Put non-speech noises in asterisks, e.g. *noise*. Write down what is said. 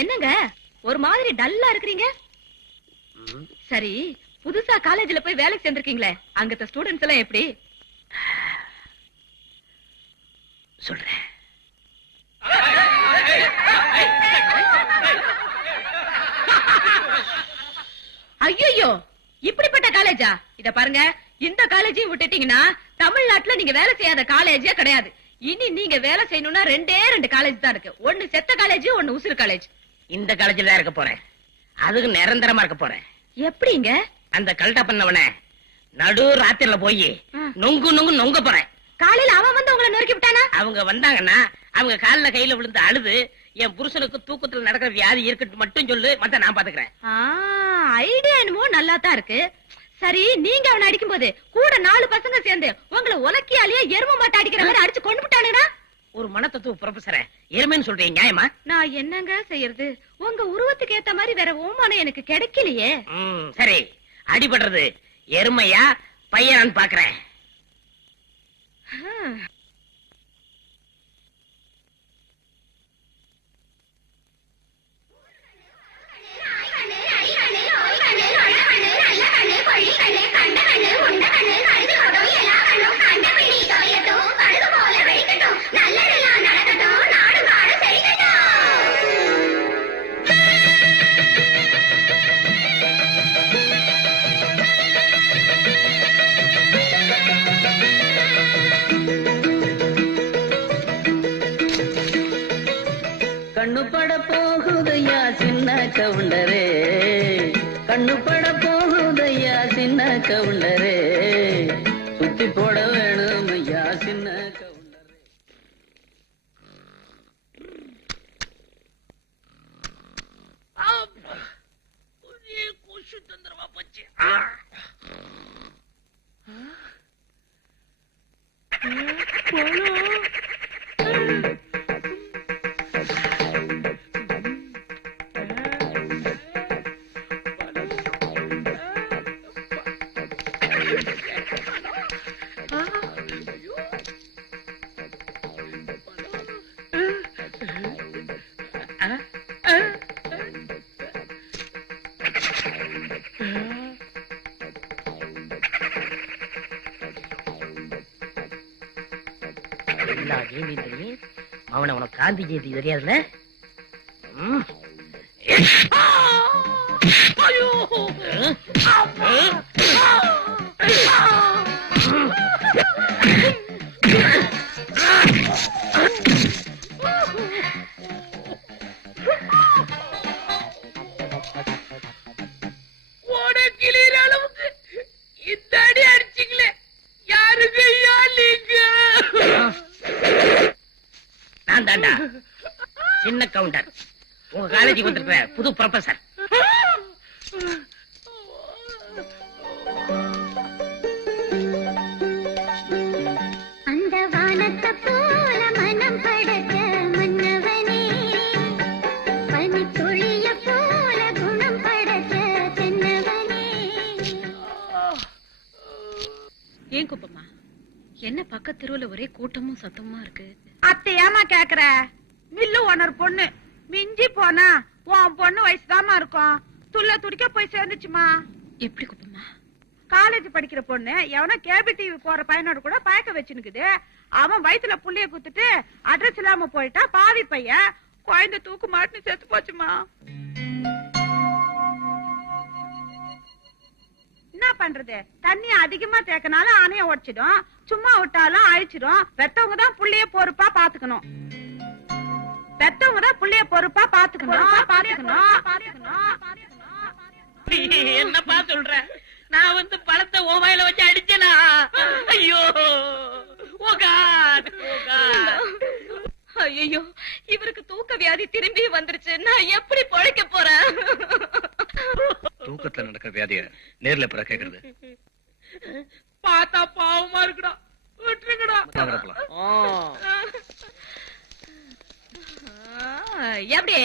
என்னங்க? ஒரு மாதிரி டல்லா இருக்கிறீங்க? சரி புதுசா காலேஜ்ல போய் வேலைக்கு சேர்ந்திருக்கீங்களே அங்கத்த ஸ்டூடெண்ட்ஸ் எல்லாம் எப்படி? சொல்றேன். ஐயோ இப்படிப்பட்ட காலேஜா இத பாருங்க இந்த காலேஜையும் விட்டுட்டீங்கன்னா தமிழ்நாட்டுல நீங்க வேலை செய்யாத காலேஜே கிடையாது. இனி நீங்க வேலை செய்யணும்னா ரெண்டே ரெண்டு காலேஜ் தான் இருக்கு. ஒன்னு செத்த காலேஜ் ஒன்னு உசுறு காலேஜ் இந்த காலேஜ்ல தான் இருக்க போறேன். அதுக்கு நிரந்தரமா இருக்க போறேன். எப்படிங்க? அந்த கல்ட்டா பண்ணவன நடு ராத்திரில போய். நொங்கு நொங்கு நொங்க போறேன். காலையில அவன் வந்து உங்களை நொறுக்கி விட்டானா? அவங்க வந்தாங்கன்னா அவங்க கால்ல கையில விழுந்து அழுது என் புருஷனுக்கு தூக்கத்துல நடக்கிற வியாதி இருக்கட்டும் மட்டும் சொல்லு மத்த நான் பாத்துக்கிறேன். ஐடியா என்னமோ நல்லா தான் இருக்கு. சரி நீங்க அவனை அடிக்கும் போது கூட நாலு பசங்க சேர்ந்து உங்களை உலக்கியாலேயே எரும மாட்டை அடிக்கிற மாதிரி அடிச்சு கொண்டு விட்டானுங்கன்னா ஒரு மனத்தத்துவ ப்ரொஃபசர எருமைன்னு சொல்றீங்க நியாயமா? நான் என்னங்க செய்யறது? உங்க உருவத்துக்கு ஏத்த மாதிரி வேற ஓமானம் எனக்கு கிடைக்கலையே. சரி. அடிபடுறது எருமையா பையனான்னு பாக்குறேன். போகுதையா சின்ன கவுண்டரே? கண்ணு பட போகுதையா சின்ன கவுண்டரே? சுத்தி போட வேணும் ஐயா சின்ன கவுண்டரே? கொசு தந்திரமா போச்சு. எல்லா ஜெயந்தியும் தெரியும் அவனை உனக்கு காந்தி ஜெயந்தி தெரியாதுல்ல. ஐயோ! தாண்டா சின்ன கவுண்டர். உங்க காலேஜுக்கு வந்திருக்கிற புது ப்ரொஃபசர் அந்த வானத்தை போல மனம் படைத்த மன்னவனே பனி துளிய போல குணம் படைத்த தென்னவனே ஏன் குப்பம்மா என்ன பக்கத்து தெருவுல ஒரே கூட்டமும் சத்தமா இருக்கு? அத்தையாமா கேக்குற? மில்லு ஓனர் பொண்ணு. மிஞ்சி போனா உன் பொண்ணு வயசுதாம்மா இருக்கும். துள்ள துடிக்க போய் சேர்ந்துச்சுமா எப்படி குப்பம்மா காலேஜ் படிக்கிற பொண்ணு எவனோ கேபிள் டிவி போற பையனோட கூட பழக்க வச்சுனுக்குது அவன் வயித்துல புள்ளைய குத்துட்டு அட்ரஸ் இல்லாம போயிட்டா பாவி பையன். குழந்தை தூக்கு மாட்டுன்னு செத்து போச்சுமா என்ன பண்றது? தண்ணி அதிகமா தேக்கனால அணைய உடைச்சிடும். சும்மா விட்டாலும் அழிச்சிடும். பெத்தவங்க தான் புள்ளைய பொறுப்பா பாத்துக்கணும். பெத்தவங்க தான் புள்ளைய பொறுப்பா பாத்துக்கணும். பாத்துக்கணும். *laughs* என்னப்பா சொல்ற? நான் வந்து பழத்தை உன் வாயில வச்சு அடிச்சேனா? ஐயோ. ஐயோ இவருக்கு தூக்க வியாதி திரும்பி வந்துருச்சு. நான் எப்படி பொழைக்க போறேன்? தூக்கத்துல நடக்கிற வியாதிய நேர்ல பிற கேக்குறது. பார்த்தா பாவமா இருக்குடா. விட்டுருங்கடா. எப்படி?